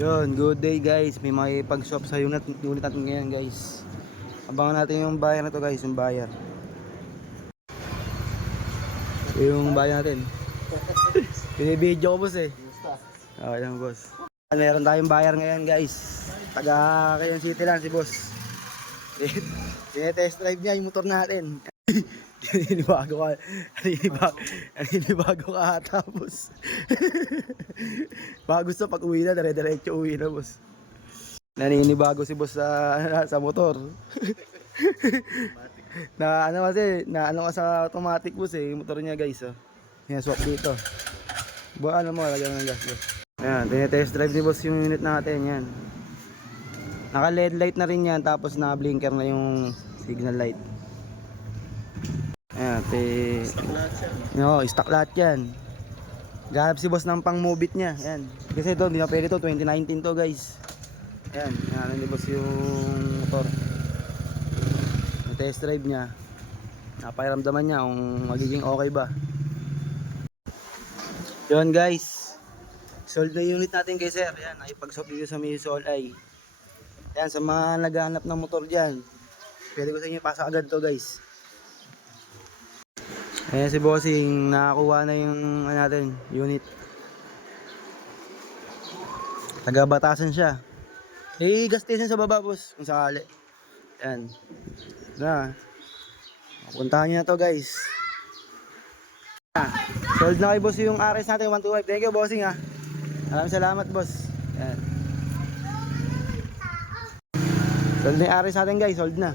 Yun, good day guys. May makipag-swap sa unit natin ngayon guys. Abangan natin yung buyer na to guys, yung buyer. Yung buyer natin. Pinibidyo ko boss eh. Okay lang boss. Meron tayong buyer ngayon guys. Taga Quezon City lang si boss. Test drive niya yung motor natin. Naninibago ka. Naninibago ka ata boss. Baka gusto pag uwi na, dire-diretso uwi na boss. Naninibago si boss sa motor. Na ano kasi, na ano ka sa automatic boss eh, yung motor niya guys oh. Yan, swap dito. Buwan ano mo, lagyan ng gas boss. Ayan, tinetest drive ni boss yung unit natin, yan. Naka LED light na rin yan, tapos na blinker na yung signal light. Ayan, stock lahat yan. Gahanap si boss ng pang mobit niya, yan. Kasi ito, hindi na pwede to, 2019 to guys. Ayan, yan ni boss yung motor. Yung test drive niya. Napakiramdaman niya kung magiging okay ba. Yun guys, sold na unit natin kay sir. Yan, nakipag-swap dito sa may Solay. Yan, sa mga naghahanap ng motor dyan, pwede ko sa inyo ipasa agad to guys. Ayan si bossing, nakakuha na yung natin, unit. Taga Batasan siya. Gas station sa baba boss, kung sakali. Yan. Na. Puntahan nyo na to guys. Sold na kay boss yung RS natin 125. Thank you bossing ha. Maraming salamat boss. Yan. Sold na yung RS natin guys, sold na.